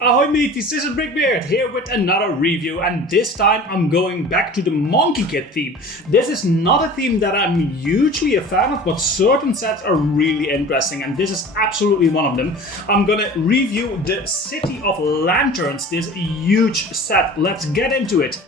Ahoy mateys, this is BrickBeard here with another review, and this time I'm going back to the Monkie Kid theme. This is not a theme that I'm hugely a fan of, but certain sets are really interesting, and this is absolutely one of them. I'm gonna review the City of Lanterns, this huge set. Let's get into it.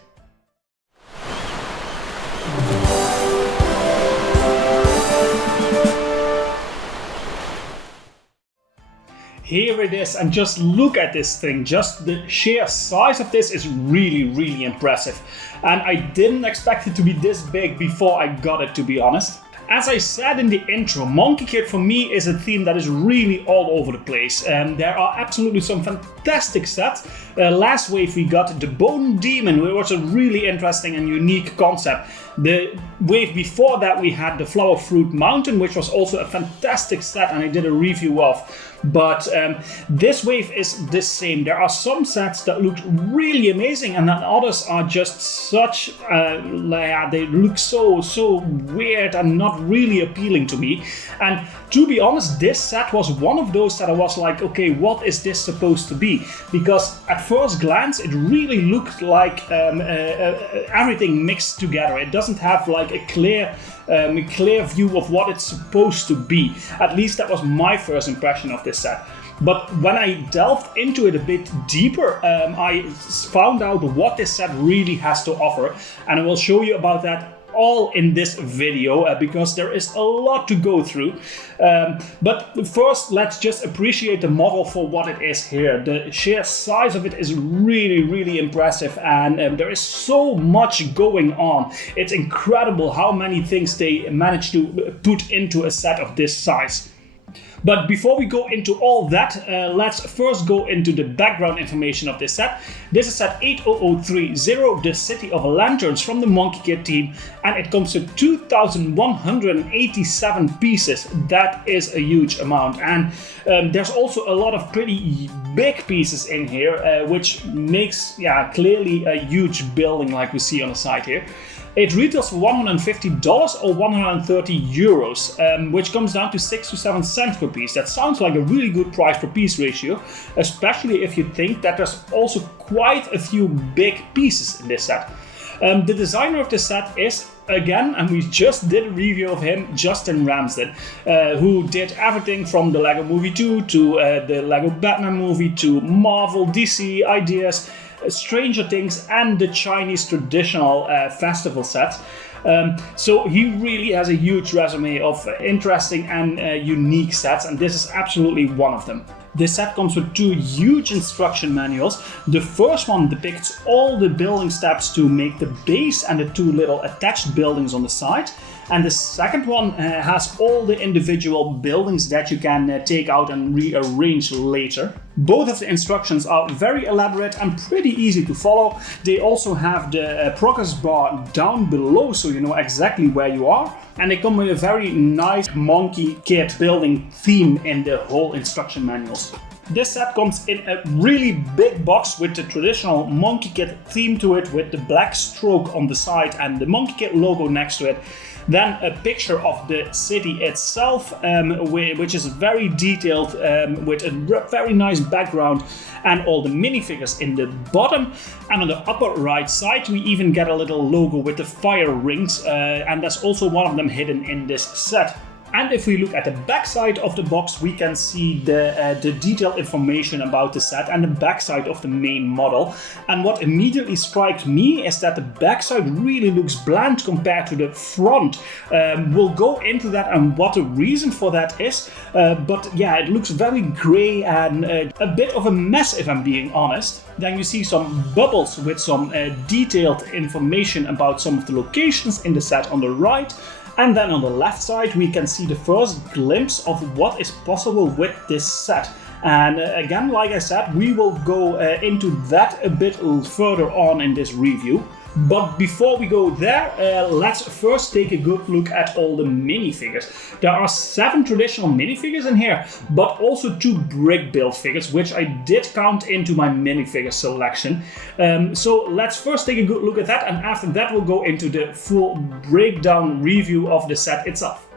Here it is, and just look at this thing. Just the sheer size of this is really impressive. And I didn't expect it to be this big before I got it, to be honest. As I said in the intro, Monkie Kid for me is a theme that is really all over the place. There are absolutely some fantastic sets. Last wave we got the Bone Demon, which was a really interesting and unique concept. The wave before that we had the Flower Fruit Mountain, which was also a fantastic set and I did a review of. But this wave is the same. There are some sets that look really amazing and then others are just such, they look so weird and not really appealing to me. And to be honest, this set was one of those that I was like, okay, what is this supposed to be? Because at first glance, it really looked like everything mixed together. It doesn't have like a clear view of what it's supposed to be. At least that was my first impression of this set. But when I delved into it a bit deeper, I found out what this set really has to offer, and I will show you about that all in this video because there is a lot to go through. But first, let's just appreciate the model for what it is here. The sheer size of it is really impressive, and there is so much going on. It's incredible how many things they managed to put into a set of this size. But before we go into all that, let's first go into the background information of this set. This is set 80030, the City of Lanterns from the Monkie Kid team, and it comes to 2,187 pieces. That is a huge amount, and there's also a lot of pretty big pieces in here, which makes, clearly a huge building like we see on the side here. It retails for $150 or 130 euros, which comes down to 6 to 7 cents per piece. That sounds like a really good price per piece ratio, especially if you think that there's also quite a few big pieces in this set. The designer of this set is, again, and we just did a review of him, Justin Ramsden, who did everything from the Lego Movie 2 to the Lego Batman movie to Marvel, DC ideas, Stranger Things, and the Chinese traditional festival set. So he really has a huge resume of interesting and unique sets, and this is absolutely one of them. This set comes with two huge instruction manuals. The first one depicts all the building steps to make the base and the two little attached buildings on the side. And the second one has all the individual buildings that you can take out and rearrange later. Both of the instructions are very elaborate and pretty easy to follow. They also have the progress bar down below so you know exactly where you are. And they come with a very nice Monkie Kid building theme in the whole instruction manuals. This set comes in a really big box with the traditional Monkie Kid theme to it, with the black stroke on the side and the Monkie Kid logo next to it. Then a picture of the city itself, which is very detailed, with a very nice background, and all the minifigures in the bottom. And on the upper right side we even get a little logo with the fire rings, and there's also one of them hidden in this set. And if we look at the back side of the box, we can see the detailed information about the set and the back side of the main model. And what immediately strikes me is that the back side really looks bland compared to the front. We'll go into that and what the reason for that is. But yeah, it looks very grey and a bit of a mess, if I'm being honest. Then you see some bubbles with some detailed information about some of the locations in the set on the right. And then on the left side we can see the first glimpse of what is possible with this set. And again, like I said, we will go into that a bit further on in this review. But before we go there, let's first take a good look at all the minifigures. There are 7 traditional minifigures in here, but also 2 brick build figures, which I did count into my minifigure selection. So let's first take a good look at that, and after that we'll go into the full breakdown review of the set itself.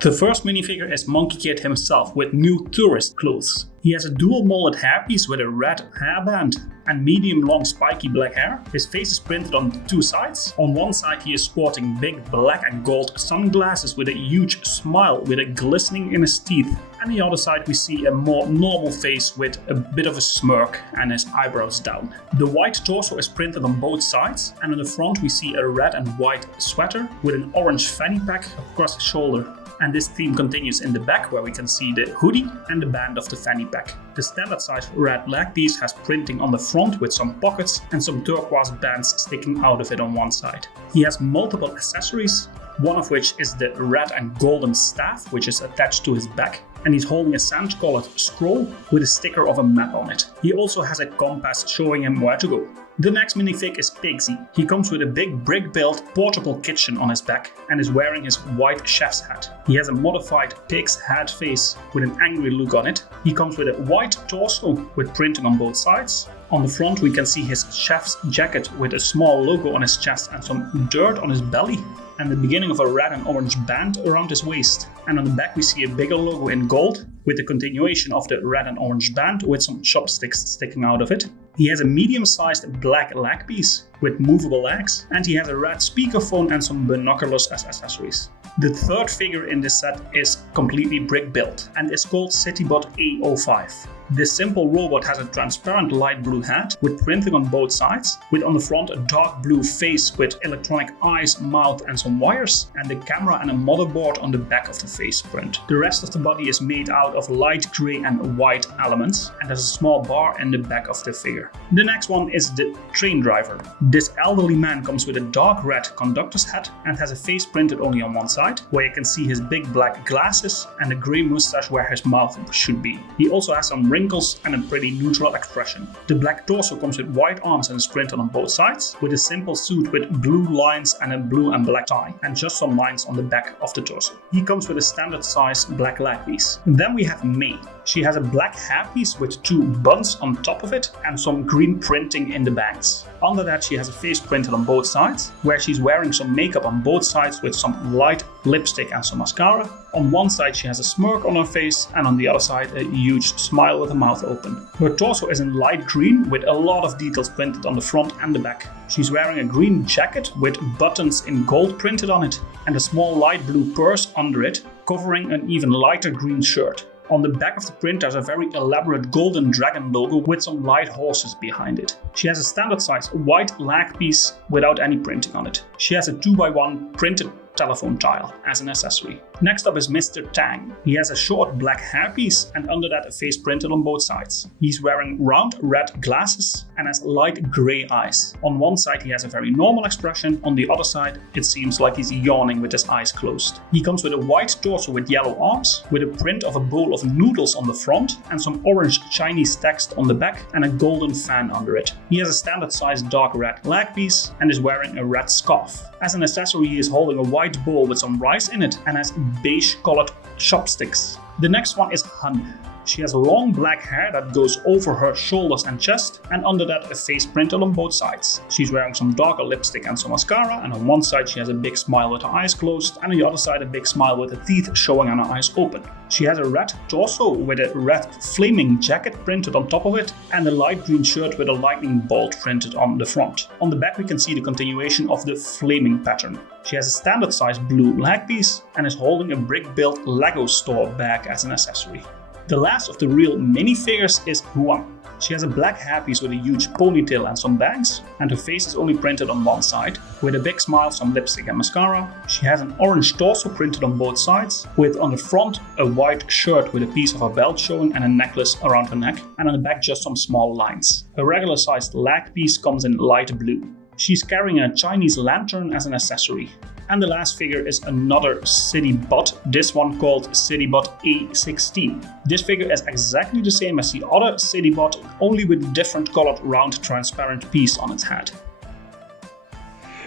The first minifigure is Monkie Kid himself with new tourist clothes. He has a dual molded hairpiece with a red hairband and medium long spiky black hair. His face is printed on two sides. On one side he is sporting big black and gold sunglasses with a huge smile with a glistening in his teeth. And the other side we see a more normal face with a bit of a smirk and his eyebrows down. The white torso is printed on both sides, and on the front we see a red and white sweater with an orange fanny pack across his shoulder. And this theme continues in the back, where we can see the hoodie and the band of the fanny pack. The standard size red leg piece has printing on the front with some pockets and some turquoise bands sticking out of it on one side. He has multiple accessories, one of which is the red and golden staff, which is attached to his back, and he's holding a sand-colored scroll with a sticker of a map on it. He also has a compass showing him where to go. The next minifig is Pigsy. He comes with a big brick-built portable kitchen on his back and is wearing his white chef's hat. He has a modified pig's head face with an angry look on it. He comes with a white torso with printing on both sides. On the front we can see his chef's jacket with a small logo on his chest and some dirt on his belly, and the beginning of a red and orange band around his waist. And on the back we see a bigger logo in gold with the continuation of the red and orange band with some chopsticks sticking out of it. He has a medium-sized black leg piece with movable legs, and he has a red speakerphone and some binoculars as accessories. The third figure in this set is completely brick built and is called Citybot A05. This simple robot has a transparent light blue hat with printing on both sides, with on the front a dark blue face with electronic eyes, mouth and some wires, and the camera and a motherboard on the back of the face print. The rest of the body is made out of light grey and white elements, and there's a small bar in the back of the figure. The next one is the train driver. This elderly man comes with a dark red conductor's hat and has a face printed only on one side, where you can see his big black glasses and a grey moustache where his mouth should be. He also has some wrinkles and a pretty neutral expression. The black torso comes with white arms and is printed on both sides, with a simple suit with blue lines and a blue and black tie, and just some lines on the back of the torso. He comes with a standard size black leg piece. Then we have May. She has a black hairpiece with two buns on top of it and some green printing in the bangs. Under that she has a face printed on both sides, where she's wearing some makeup on both sides with some light lipstick and some mascara. On one side she has a smirk on her face, and on the other side a huge smile with her mouth open. Her torso is in light green with a lot of details printed on the front and the back. She's wearing a green jacket with buttons in gold printed on it, and a small light blue purse under it, covering an even lighter green shirt. On the back of the print there's a very elaborate golden dragon logo with some light horses behind it. She has a standard size white leg piece without any printing on it. She has a 2x1 printed telephone tile as an accessory. Next up is Mr. Tang. He has a short black hairpiece and under that a face printed on both sides. He's wearing round red glasses and has light grey eyes. On one side he has a very normal expression, on the other side it seems like he's yawning with his eyes closed. He comes with a white torso with yellow arms, with a print of a bowl of noodles on the front and some orange Chinese text on the back and a golden fan under it. He has a standard size dark red leg piece and is wearing a red scarf. As an accessory he is holding a white bowl with some rice in it and has beige colored chopsticks. The next one is Hun. She has long black hair that goes over her shoulders and chest, and under that a face printed on both sides. She's wearing some darker lipstick and some mascara, and on one side she has a big smile with her eyes closed, and on the other side a big smile with the teeth showing and her eyes open. She has a red torso with a red flaming jacket printed on top of it, and a light green shirt with a lightning bolt printed on the front. On the back we can see the continuation of the flaming pattern. She has a standard size blue leg piece and is holding a brick-built Lego store bag as an accessory. The last of the real minifigures is Huang. She has a black hairpiece with a huge ponytail and some bangs, and her face is only printed on one side, with a big smile, some lipstick and mascara. She has an orange torso printed on both sides, with on the front a white shirt with a piece of her belt showing and a necklace around her neck, and on the back just some small lines. Her regular sized leg piece comes in light blue. She's carrying a Chinese lantern as an accessory. And the last figure is another Citybot, this one called Citybot A16. This figure is exactly the same as the other Citybot, only with a different colored round transparent piece on its head.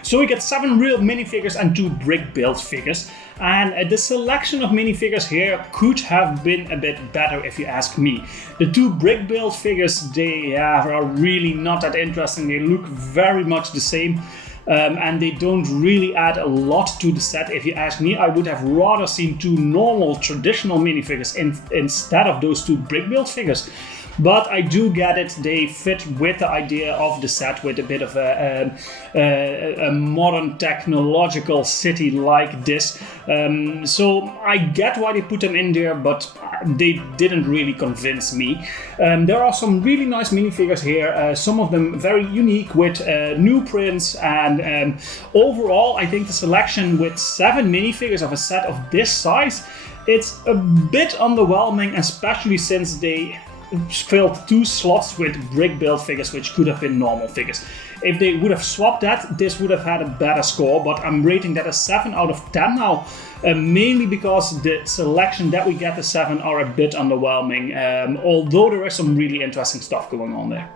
So we get 7 real minifigures and 2 brick-built figures, and the selection of minifigures here could have been a bit better if you ask me. The 2 brick-built figures, they are really not that interesting, they look very much the same. and they don't really add a lot to the set. If you ask me, I would have rather seen 2 normal traditional minifigures instead of those 2 BrickBeard figures. But I do get it, they fit with the idea of the set with a bit of a modern technological city like this. So I get why they put them in there, but they didn't really convince me. There are some really nice minifigures here, some of them very unique with new prints, and overall I think the selection with 7 minifigures of a set of this size, it's a bit underwhelming, especially since they filled 2 slots with BrickBeard figures, which could have been normal figures. If they would have swapped that, this would have had a better score, but I'm rating that a 7 out of 10 now, mainly because the selection that we get, the 7, are a bit underwhelming, although there is some really interesting stuff going on there.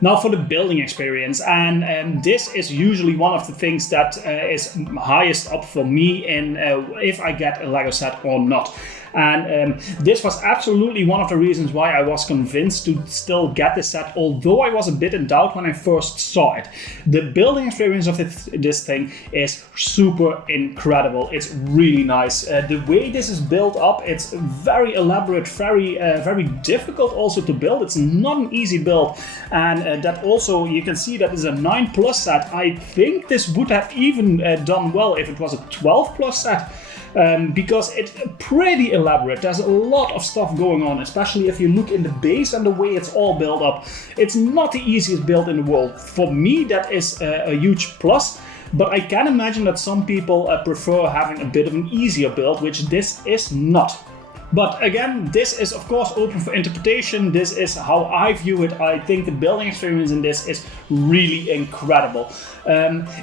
Now for the building experience, and this is usually one of the things that is highest up for me in if I get a Lego set or not. And this was absolutely one of the reasons why I was convinced to still get this set, although I was a bit in doubt when I first saw it. The building experience of this thing is super incredible. It's really nice. The way this is built up, it's very elaborate, very difficult also to build. It's not an easy build, and that also you can see that is a 9+ set. I think this would have even done well if it was a 12+ set. Because it's pretty elaborate. There's a lot of stuff going on, especially if you look in the base and the way it's all built up. It's not the easiest build in the world. For me, that is a huge plus, but I can imagine that some people prefer having a bit of an easier build, which this is not. But again, this is of course open for interpretation. This is how I view it. I think the building experience in this is really incredible.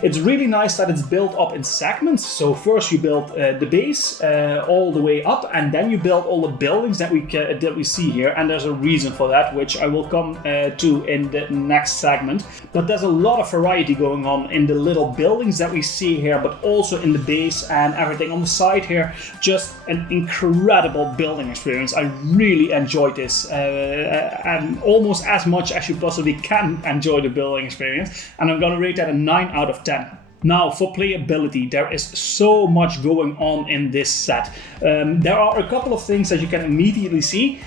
It's really nice that it's built up in segments. So first you build the base all the way up, and then you build all the buildings that we see here. And there's a reason for that, which I will come to in the next segment. But there's a lot of variety going on in the little buildings that we see here, but also in the base and everything on the side here. Just an incredible building experience. I really enjoyed this, and almost as much as you possibly can enjoy the building experience. And I'm gonna rate that a 9 out of 10. Now for playability, there is so much going on in this set. There are a couple of things that you can immediately see,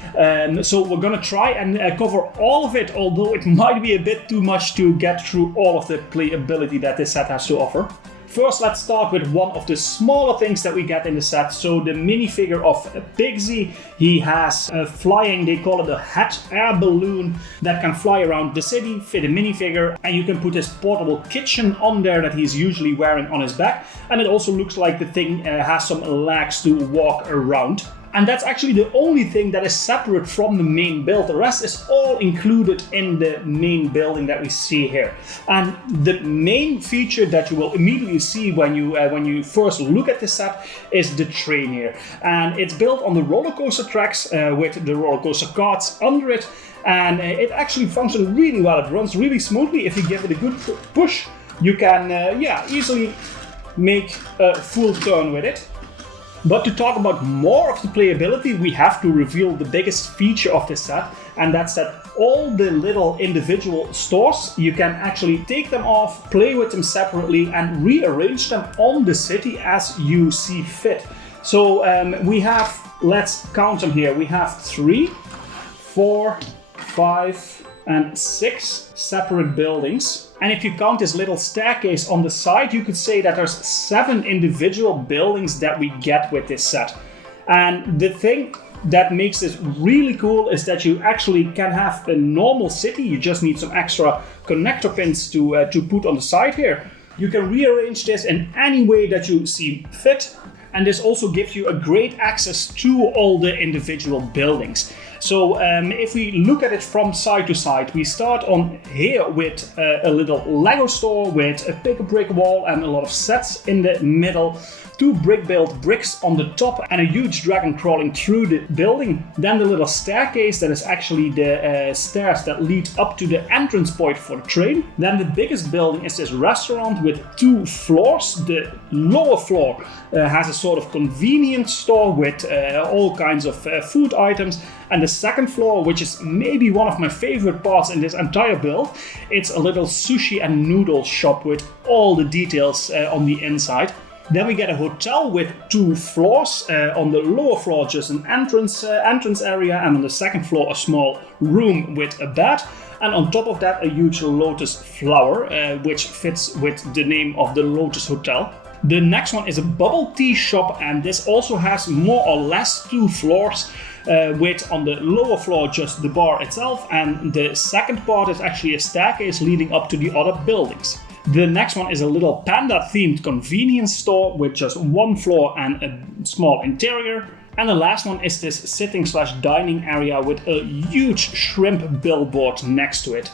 so we're gonna try and cover all of it, although it might be a bit too much to get through all of the playability that this set has to offer. First, let's start with one of the smaller things that we get in the set. So the minifigure of Pigsy, he has a flying, they call it a hot air balloon that can fly around the city, fit a minifigure, and you can put his portable kitchen on there that he's usually wearing on his back. And it also looks like the thing has some legs to walk around. And that's actually the only thing that is separate from the main build. The rest is all included in the main building that we see here. And the main feature that you will immediately see when you first look at this set is the train here. And it's built on the roller coaster tracks with the roller coaster carts under it. And it actually functions really well. It runs really smoothly. If you give it a good push, you can easily make a full turn with it. But to talk about more of the playability, we have to reveal the biggest feature of this set, and that's that all the little individual stores, you can actually take them off, play with them separately, and rearrange them on the city as you see fit. So we have, let's count them here, we have 3, 4, 5, and 6 separate buildings. And if you count this little staircase on the side, you could say that there's 7 individual buildings that we get with this set. And the thing that makes this really cool is that you actually can have a normal city. You just need some extra connector pins to put on the side here. You can rearrange this in any way that you see fit. And this also gives you a great access to all the individual buildings. So if we look at it from side to side, we start on here with a little Lego store with a pick-a-brick wall and a lot of sets in the middle. 2 BrickBeard bricks on the top and a huge dragon crawling through the building. Then the little staircase that is actually the stairs that lead up to the entrance point for the train. Then the biggest building is this restaurant with 2 floors. The lower floor has a sort of convenience store with all kinds of food items. And the second floor, which is maybe one of my favorite parts in this entire build, it's a little sushi and noodle shop with all the details on the inside. Then we get a hotel with 2 floors. On the lower floor, just an entrance area, and on the second floor, a small room with a bed. And on top of that, a huge lotus flower, which fits with the name of the Lotus Hotel. The next one is a bubble tea shop, and this also has more or less 2 floors, with on the lower floor just the bar itself, and the second part is actually a staircase leading up to the other buildings. The next one is a little panda themed convenience store with just 1 floor and a small interior. And the last one is this sitting/dining area with a huge shrimp billboard next to it.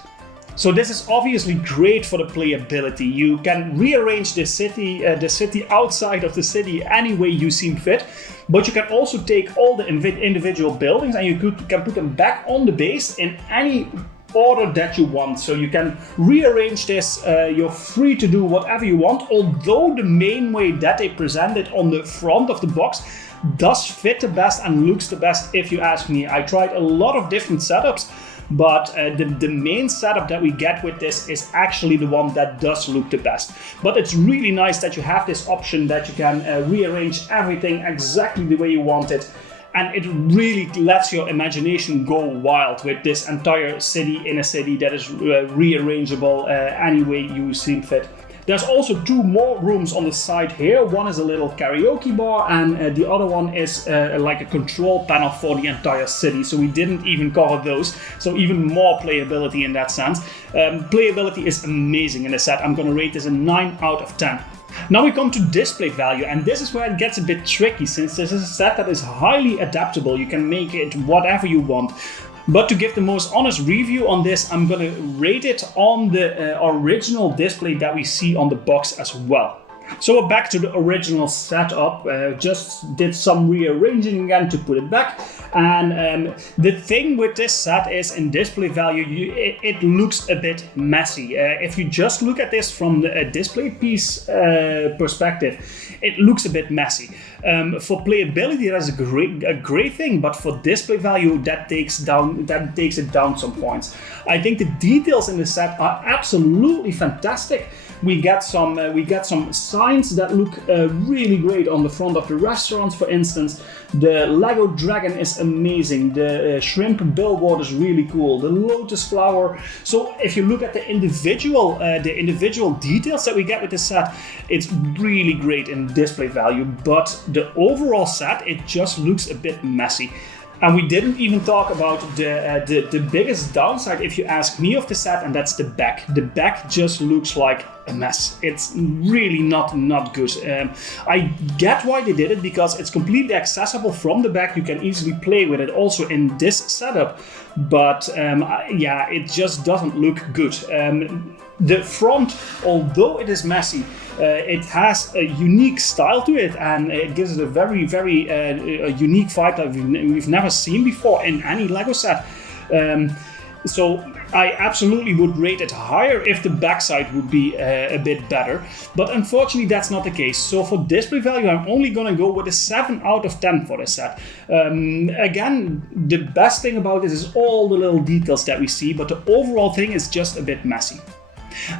So this is obviously great for the playability. You can rearrange the city outside of the city any way you seem fit, but you can also take all the individual buildings and you can put them back on the base in any order that you want. So you can rearrange this, you're free to do whatever you want, although the main way that they present it on the front of the box does fit the best and looks the best, if you ask me. I tried a lot of different setups, but the main setup that we get with this is actually the one that does look the best. But it's really nice that you have this option that you can rearrange everything exactly the way you want it. And it really lets your imagination go wild with this entire city in a city that is rearrangeable any way you seem fit. There's also 2 more rooms on the side here. One is a little karaoke bar, and the other one is like a control panel for the entire city. So we didn't even cover those. So even more playability in that sense. Playability is amazing in the set. I'm going to rate this a 9 out of 10. Now we come to display value, and this is where it gets a bit tricky, since this is a set that is highly adaptable. You can make it whatever you want. But to give the most honest review on this, I'm going to rate it on the original display that we see on the box as well. So we're back to the original setup, just did some rearranging again to put it back. And the thing with this set is, in display value, it looks a bit messy. If you just look at this from the display piece perspective, it looks a bit messy. For playability, that's a great thing, but for display value, that takes it down some points. I think the details in the set are absolutely fantastic. We get some signs that look really great on the front of the restaurants, for instance. The Lego dragon is amazing. The shrimp billboard is really cool. The lotus flower. So if you look at the individual details that we get with this set, it's really great in display value. But the overall set, it just looks a bit messy. And we didn't even talk about the biggest downside, if you ask me, of the set, and that's the back. The back just looks like a mess. It's really not good. I get why they did it, because it's completely accessible from the back. You can easily play with it also in this setup. But yeah, it just doesn't look good. The front, although it is messy, it has a unique style to it, and it gives it a very unique vibe that we've never seen before in any Lego set. So I absolutely would rate it higher if the backside would be a bit better, but unfortunately that's not the case. So for display value, I'm only gonna go with a 7 out of 10 for this set. Again, the best thing about this is all the little details that we see, but the overall thing is just a bit messy.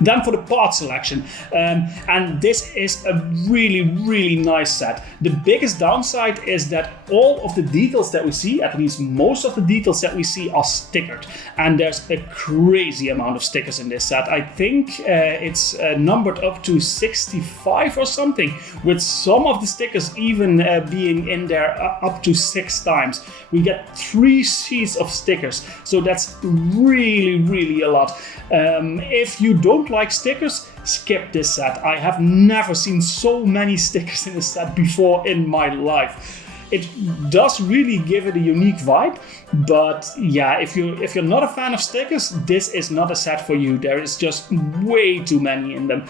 Then for the part selection, and this is a really nice set. The biggest downside is that all of the details that we see, at least most of the details that we see, are stickered, and there's a crazy amount of stickers in this set. I think it's numbered up to 65 or something, with some of the stickers even being in there up to 6 times. We get 3 sheets of stickers, so that's really a lot. If you don't like stickers, skip this set. I have never seen so many stickers in a set before in my life. It does really give it a unique vibe, but yeah, if you're not a fan of stickers, this is not a set for you. There is just way too many in them.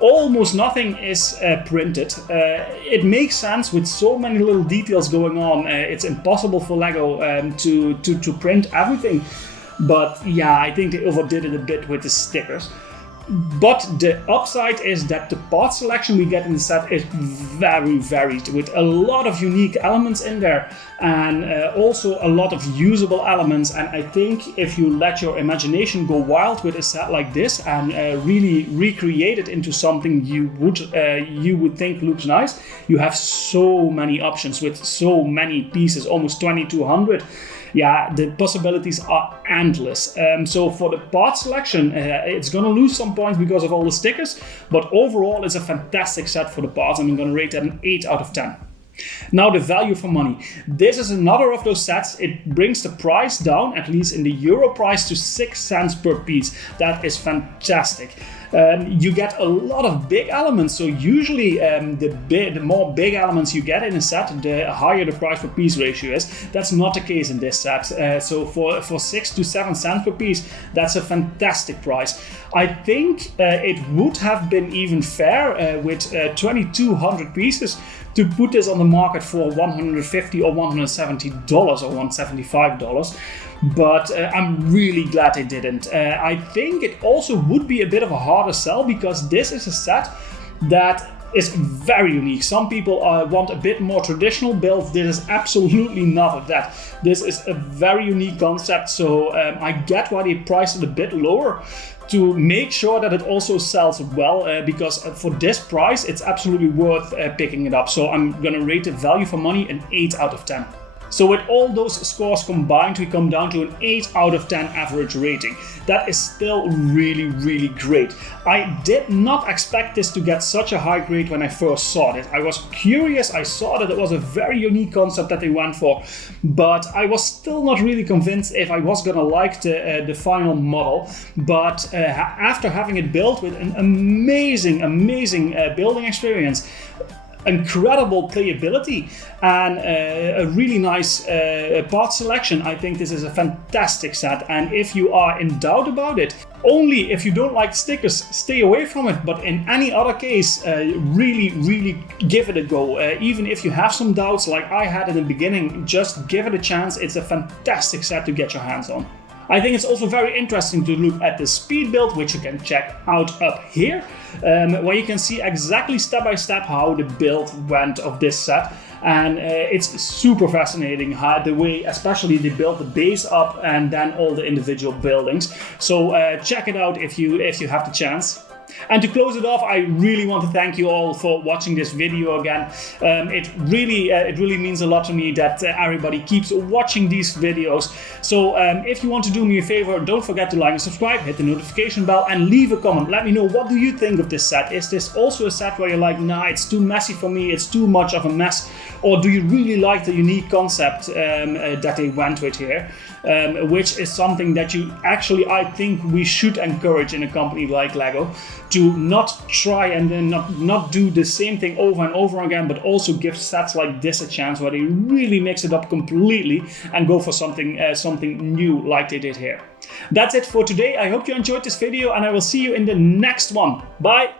Almost nothing is printed. It makes sense with so many little details going on. It's impossible for Lego to print everything. But yeah, I think they overdid it a bit with the stickers. But the upside is that the part selection we get in the set is very varied, with a lot of unique elements in there, and also a lot of usable elements. And I think if you let your imagination go wild with a set like this and really recreate it into something you would think looks nice, you have so many options with so many pieces, almost 2200. Yeah, the possibilities are endless. So for the part selection, it's gonna lose some points because of all the stickers, but overall it's a fantastic set for the parts, and I'm gonna rate it an 8 out of 10. Now the value for money. This is another of those sets. It brings the price down, at least in the euro price, to 6 cents per piece. That is fantastic. You get a lot of big elements, so usually the more big elements you get in a set, the higher the price per piece ratio is. That's not the case in this set. So for 6 to 7 cents per piece, that's a fantastic price. I think it would have been even fair with 2200 pieces to put this on the market for $150 or $170 or $175. But I'm really glad they didn't. I think it also would be a bit of a harder sell, because this is a set that is very unique. Some people want a bit more traditional builds. This is absolutely not that. This is a very unique concept, so I get why they priced it a bit lower, to make sure that it also sells well, because for this price it's absolutely worth picking it up. So I'm gonna rate the value for money an 8 out of 10. So with all those scores combined, we come down to an 8 out of 10 average rating. That is still really, really great. I did not expect this to get such a high grade when I first saw it. I was curious, I saw that it was a very unique concept that they went for, but I was still not really convinced if I was gonna like the final model. But after having it built with an amazing building experience, incredible playability, and a really nice part selection, I think this is a fantastic set. And if you are in doubt about it, only if you don't like stickers, stay away from it. But in any other case, really give it a go. Even if you have some doubts like I had in the beginning, just give it a chance. It's a fantastic set to get your hands on. I think it's also very interesting to look at the speed build, which you can check out up here, where you can see exactly step by step how the build went of this set. And it's super fascinating how the way, especially they built the base up and then all the individual buildings. So check it out if you have the chance. And to close it off, I really want to thank you all for watching this video again. It really means a lot to me that everybody keeps watching these videos. So if you want to do me a favor, don't forget to like and subscribe, hit the notification bell, and leave a comment. Let me know, what do you think of this set? Is this also a set where you're like, nah, it's too messy for me, it's too much of a mess? Or do you really like the unique concept that they went with here? Which is something that I think we should encourage in a company like LEGO, to not try and then not do the same thing over and over again, but also give sets like this a chance where they really mix it up completely and go for something new like they did here. That's it for today. I hope you enjoyed this video, and I will see you in the next one. Bye!